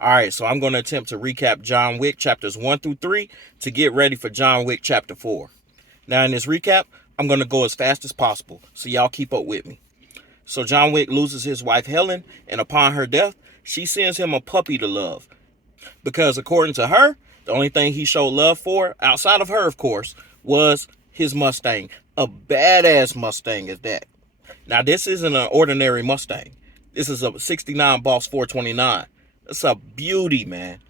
All right, so I'm going to attempt to recap John Wick chapters 1 through 3 to get ready for John Wick chapter 4. Now, in this recap, I'm going to go as fast as possible, so y'all keep up with me. So John Wick loses his wife Helen, and upon her death, she sends him a puppy to love. Because according to her, the only thing he showed love for, outside of her, of course, was his Mustang. A badass Mustang at that. Now, this isn't an ordinary Mustang. This is a 69 Boss 429. It's a beauty, man.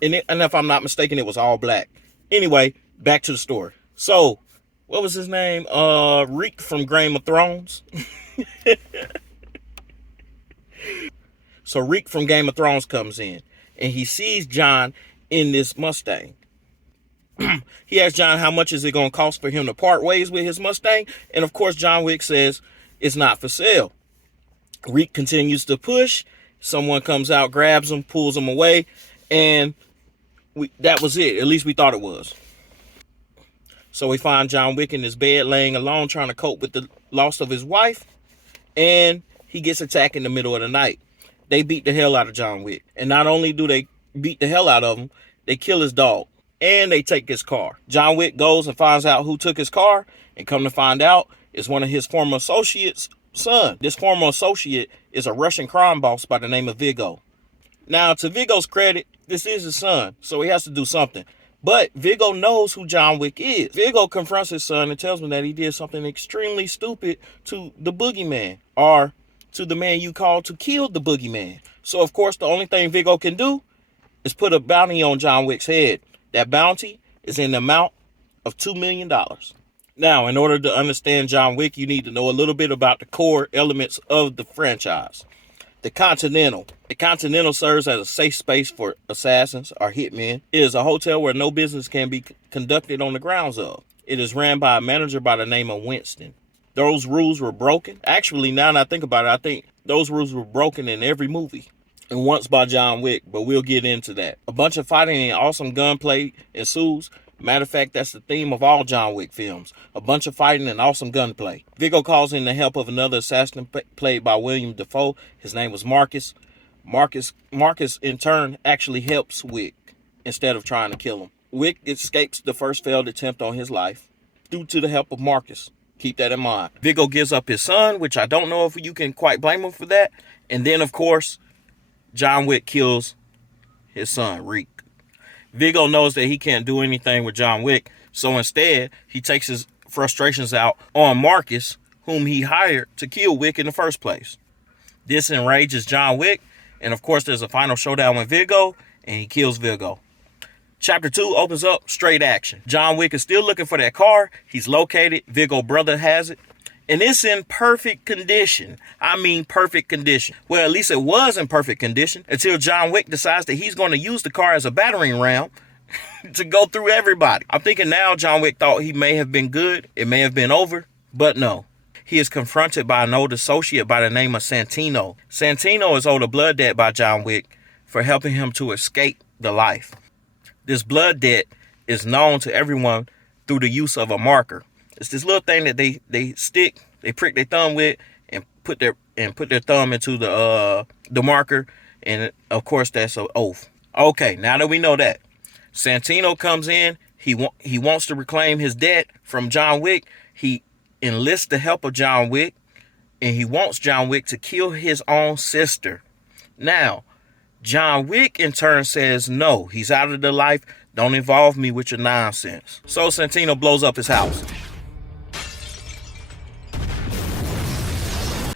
And if I'm not mistaken, it was all black. Anyway, back to the story. So, what was his name? Rick from Game of Thrones. So Rick from Game of Thrones comes in, and he sees John in this Mustang. He asks John how much is it going to cost for him to part ways with his Mustang, and of course John Wick says it's not for sale. Rick continues to push. Someone comes out, grabs him, pulls him away, and that was it. At least we thought it was. So we find John Wick in his bed laying alone trying to cope with the loss of his wife, and he gets attacked in the middle of the night. They beat the hell out of John Wick. And not only do they beat the hell out of him, they kill his dog. And they take his car. John Wick goes and finds out who took his car. And come to find out, it's one of his former associates' son. This former associate is a Russian crime boss by the name of Virgo. Now, to Virgo's credit, this is his son. So he has to do something. But Virgo knows who John Wick is. Virgo confronts his son and tells him that he did something extremely stupid to the boogeyman. Or to the man you call to kill the boogeyman. So, of course, the only thing Virgo can do is put a bounty on John Wick's head. That bounty is in the amount of $2 million. Now, in order to understand John Wick, you need to know a little bit about the core elements of the franchise. The Continental. The Continental serves as a safe space for assassins or hitmen. It is a hotel where no business can be conducted on the grounds of. It is ran by a manager by the name of Winston. Those rules were broken. Actually, now that I think about it, I think those rules were broken in every movie. And once by John Wick, but we'll get into that. A bunch of fighting and awesome gunplay ensues. Matter of fact, that's the theme of all John Wick films. A bunch of fighting and awesome gunplay. Virgo calls in the help of another assassin played by William Dafoe. His name was Marcus. Marcus, in turn, actually helps Wick instead of trying to kill him. Wick escapes the first failed attempt on his life due to the help of Marcus. Keep that in mind. Virgo gives up his son, which I don't know if you can quite blame him for that. And then, of course, John Wick kills his son, Rick. Virgo knows that he can't do anything with John Wick, so instead, he takes his frustrations out on Marcus, whom he hired to kill Wick in the first place. This enrages John Wick, and of course, there's a final showdown with Virgo, and he kills Virgo. Chapter 2 opens up straight action. John Wick is still looking for that car. He's located. Virgo brother has it. And it's in perfect condition. I mean perfect condition. Well, at least it was in perfect condition until John Wick decides that he's going to use the car as a battering ram to go through everybody. I'm thinking now John Wick thought he may have been good. It may have been over. But no. He is confronted by an old associate by the name of Santino. Santino is owed a blood debt by John Wick for helping him to escape the life. This blood debt is known to everyone through the use of a marker. It's this little thing that they prick their thumb with and put their thumb into the marker, and of course that's an oath. Okay, now that we know that, Santino comes in. He wants to reclaim his debt from John Wick. He enlists the help of John Wick, and he wants John Wick to kill his own sister. Now, John Wick, in turn, says, no, he's out of the life. Don't involve me with your nonsense. So Santino blows up his house.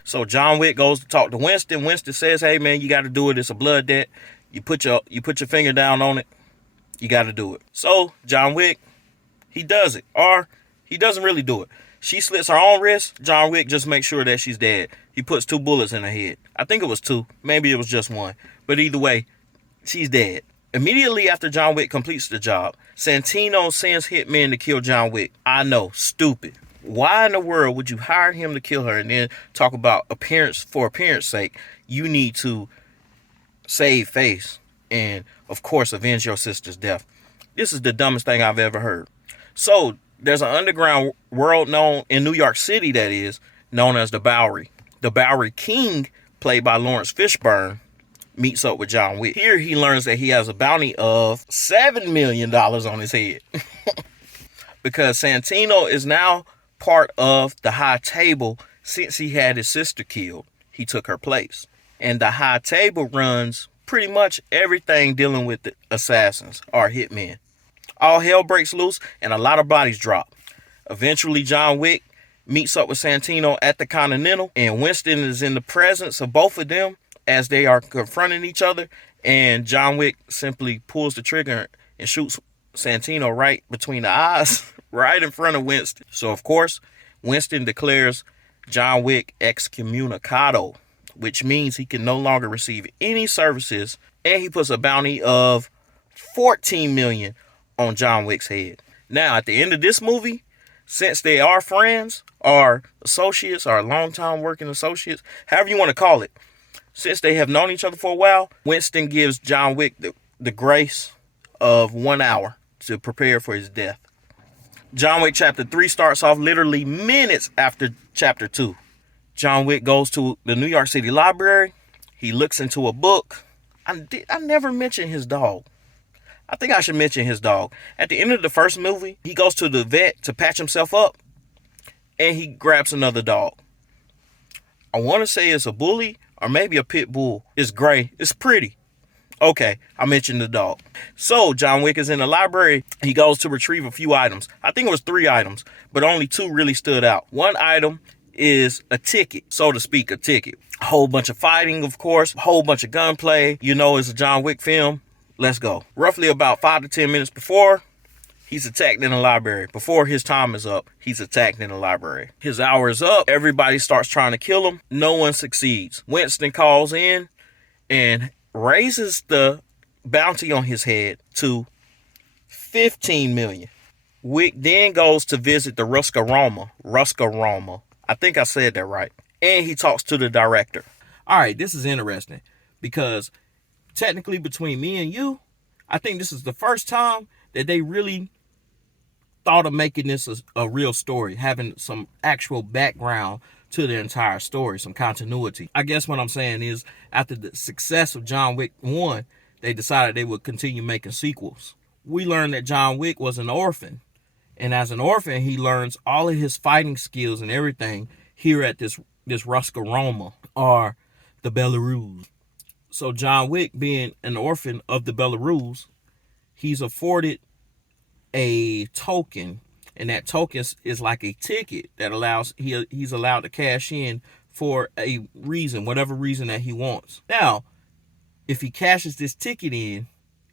So John Wick goes to talk to Winston. Winston says, hey, man, you got to do it. It's a blood debt. You put your finger down on it. You got to do it. So John Wick, he does it. Or he doesn't really do it. She slits her own wrist. John Wick just makes sure that she's dead. He puts 2 bullets in her head. I think it was 2. Maybe it was just 1. But either way, she's dead. Immediately after John Wick completes the job, Santino sends hitmen to kill John Wick. I know, stupid. Why in the world would you hire him to kill her and then talk about appearance sake? You need to save face and, of course, avenge your sister's death. This is the dumbest thing I've ever heard. So there's an underground world known in New York City that is known as the Bowery. The Bowery King, played by Lawrence Fishburne, meets up with John Wick. Here he learns that he has a bounty of $7 million on his head. Because Santino is now part of the high table since he had his sister killed. He took her place. And the high table runs pretty much everything dealing with the assassins or hitmen. All hell breaks loose and a lot of bodies drop. Eventually, John Wick meets up with Santino at the Continental, and Winston is in the presence of both of them as they are confronting each other, and John Wick simply pulls the trigger and shoots Santino right between the eyes, right in front of Winston. So, of course, Winston declares John Wick excommunicado, which means he can no longer receive any services, and he puts a bounty of $14 million on John Wick's head. Now, at the end of this movie, since they are friends or associates or long-time working associates, however you want to call it, since they have known each other for a while, Winston gives John Wick the grace of 1 hour to prepare for his death. John Wick Chapter 3 starts off literally minutes after Chapter 2. John Wick goes to the New York City Library. He looks into a book. I never mentioned his dog. I think I should mention his dog. At the end of the first movie, he goes to the vet to patch himself up, and he grabs another dog. I want to say it's a bully or maybe a pit bull. It's gray. It's pretty. Okay, I mentioned the dog. So John Wick is in the library. He goes to retrieve a few items. I think it was 3 items, but only 2 really stood out. One item is a ticket, so to speak, a ticket. A whole bunch of fighting, of course, a whole bunch of gunplay. You know, it's a John Wick film. Let's go. Roughly about 5 to 10 minutes before, he's attacked in the library. Before his time is up, he's attacked in the library. His hour is up. Everybody starts trying to kill him. No one succeeds. Winston calls in and raises the bounty on his head to $15 million. Wick then goes to visit the Ruskaroma. I think I said that right. And he talks to the director. All right, this is interesting because technically between me and you, I think this is the first time that they really thought of making this a real story, having some actual background to the entire story, some continuity. I guess what I'm saying is after the success of John Wick 1, they decided they would continue making sequels. We learned that John Wick was an orphan. And as an orphan, he learns all of his fighting skills and everything here at this Ruskaroma or the Belarus. So John Wick, being an orphan of the Belarus, he's afforded a token, and that token is like a ticket that allows he's allowed to cash in for a reason, whatever reason that he wants. Now, if he cashes this ticket in,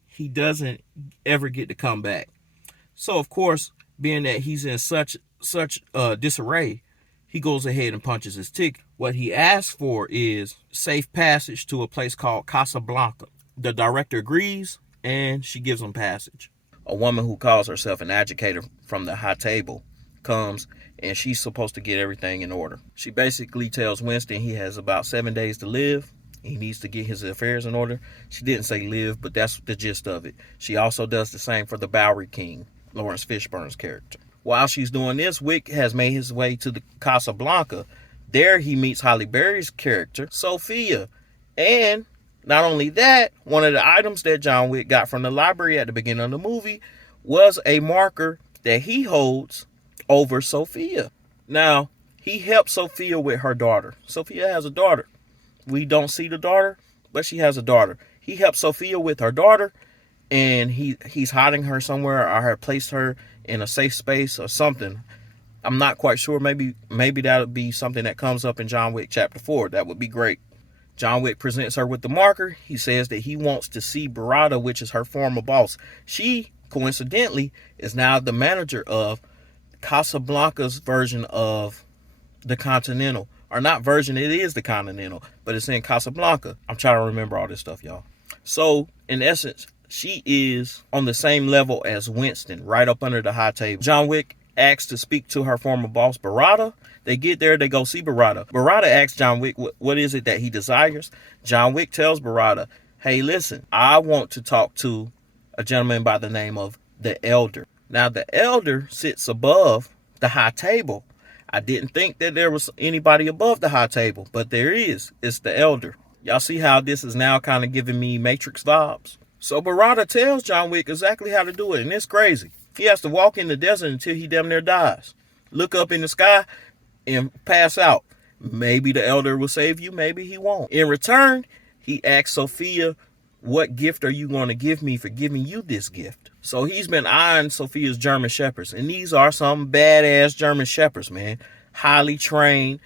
he doesn't ever get to come back. So of course, being that he's in such disarray, he goes ahead and punches his ticket. What he asks for is safe passage to a place called Casablanca. The director agrees, and she gives him passage. A woman who calls herself an educator from the high table comes, and she's supposed to get everything in order. She basically tells Winston he has about 7 days to live. He needs to get his affairs in order. She didn't say live, but that's the gist of it. She also does the same for the Bowery King, Lawrence Fishburne's character. While she's doing this, Wick has made his way to the Casablanca. There he meets Halle Berry's character, Sophia. And not only that, one of the items that John Wick got from the library at the beginning of the movie was a marker that he holds over Sophia. Now, he helps Sophia with her daughter. Sophia has a daughter. We don't see the daughter, but she has a daughter. He helps Sophia with her daughter, and he's hiding her somewhere or had placed her in a safe space or something. I'm not quite sure. Maybe that would be something that comes up in John Wick Chapter 4. That would be great. John Wick presents her with the marker. He says that he wants to see Barada, which is her former boss. She, coincidentally, is now the manager of Casablanca's version of the Continental. Or not version, it is the Continental, but it's in Casablanca. I'm trying to remember all this stuff, y'all. So, in essence, she is on the same level as Winston, right up under the high table. John Wick asks to speak to her former boss, Barada. They get there, they go see Barada. Barada asks John Wick what is it that he desires. John Wick tells Barada, hey, listen, I want to talk to a gentleman by the name of the Elder. Now, the Elder sits above the high table. I didn't think that there was anybody above the high table, but there is. It's the Elder. Y'all see how this is now kind of giving me Matrix vibes? So Barada tells John Wick exactly how to do it, and it's crazy. He has to walk in the desert until he damn near dies. Look up in the sky and pass out. Maybe the elder will save you, maybe he won't. In return, he asks Sophia, what gift are you going to give me for giving you this gift? So he's been eyeing Sophia's German Shepherds, and these are some badass German Shepherds, man. Highly trained.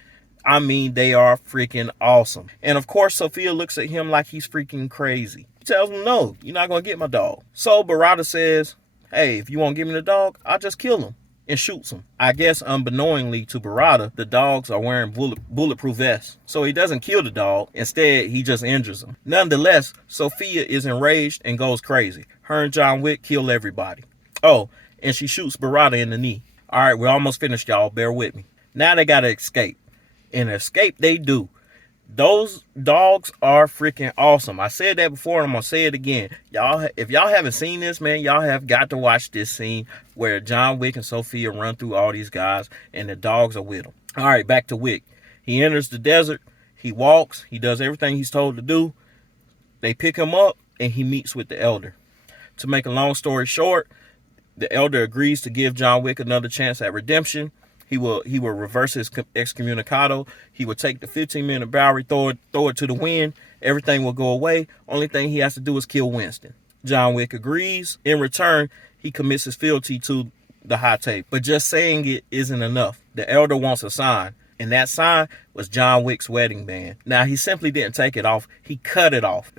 I mean, they are freaking awesome. And of course, Sophia looks at him like he's freaking crazy. He tells him, no, you're not going to get my dog. So Barada says, hey, if you won't give me the dog, I'll just kill him, and shoots him. I guess unbeknowingly to Barada, the dogs are wearing bulletproof vests. So he doesn't kill the dog. Instead, he just injures him. Nonetheless, Sophia is enraged and goes crazy. Her and John Wick kill everybody. Oh, and she shoots Barada in the knee. All right, we're almost finished, y'all. Bear with me. Now they got to escape. And escape they do. Those dogs are freaking awesome. I said that before, and I'm going to say it again. Y'all, if y'all haven't seen this, man, y'all have got to watch this scene where John Wick and Sophia run through all these guys, and the dogs are with them. All right, back to Wick. He enters the desert. He walks. He does everything he's told to do. They pick him up, and he meets with the elder. To make a long story short, the elder agrees to give John Wick another chance at redemption. He will reverse his excommunicado. He will take the 15-minute Bowery, throw it to the wind. Everything will go away. Only thing he has to do is kill Winston. John Wick agrees. In return, he commits his fealty to the high table. But just saying it isn't enough. The elder wants a sign. And that sign was John Wick's wedding band. Now, he simply didn't take it off. He cut it off.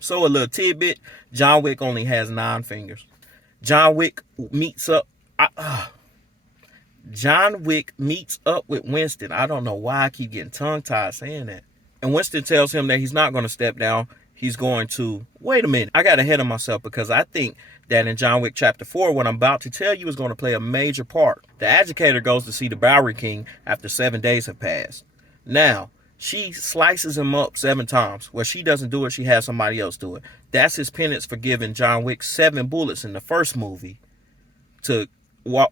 So a little tidbit. John Wick only has 9 fingers. John Wick meets up with Winston. I don't know why I keep getting tongue-tied saying that. And Winston tells him that he's not going to step down. He's going to... Wait a minute. I got ahead of myself because I think that in John Wick Chapter 4, what I'm about to tell you is going to play a major part. The educator goes to see the Bowery King after 7 days have passed. Now, she slices him up 7 times. Well, she doesn't do it. She has somebody else do it. That's his penance for giving John Wick 7 bullets in the first movie to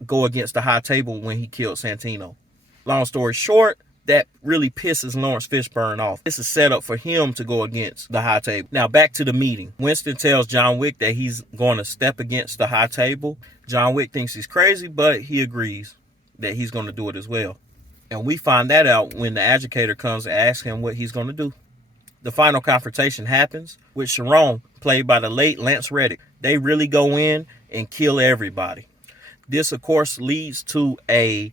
go against the high table when he killed Santino. Long story short, that really pisses Lawrence Fishburne off. This is set up for him to go against the high table. Now back to the meeting. Winston tells John Wick that he's going to step against the high table. John Wick thinks he's crazy, but he agrees that he's going to do it as well. And we find that out when the educator comes and asks him what he's going to do. The final confrontation happens with Sharon, played by the late Lance Reddick. They really go in and kill everybody. This, of course, leads to a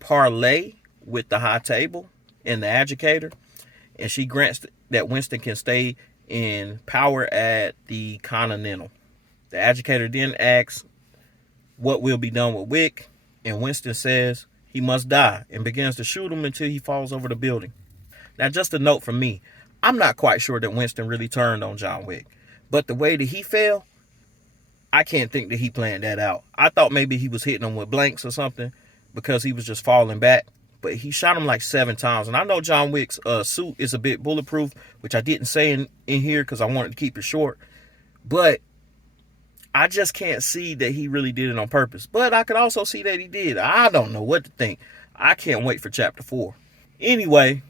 parlay with the high table and the educator. And she grants that Winston can stay in power at the Continental. The educator then asks what will be done with Wick. And Winston says he must die and begins to shoot him until he falls over the building. Now, just a note from me. I'm not quite sure that Winston really turned on John Wick. But the way that he fell, I can't think that he planned that out. I thought maybe he was hitting him with blanks or something because he was just falling back. But he shot him like 7 times. And I know John Wick's suit is a bit bulletproof, which I didn't say in here because I wanted to keep it short. But I just can't see that he really did it on purpose. But I could also see that he did. I don't know what to think. I can't wait for Chapter 4. Anyway,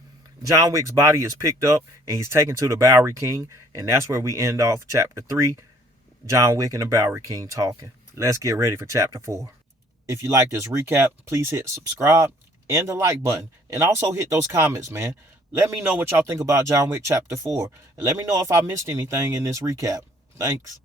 John Wick's body is picked up and he's taken to the Bowery King. And that's where we end off Chapter 3. John Wick and the Bowery King talking. Let's get ready for Chapter 4. If you like this recap, please hit subscribe and the like button. And also hit those comments, man. Let me know what y'all think about John Wick Chapter 4. And let me know if I missed anything in this recap. Thanks.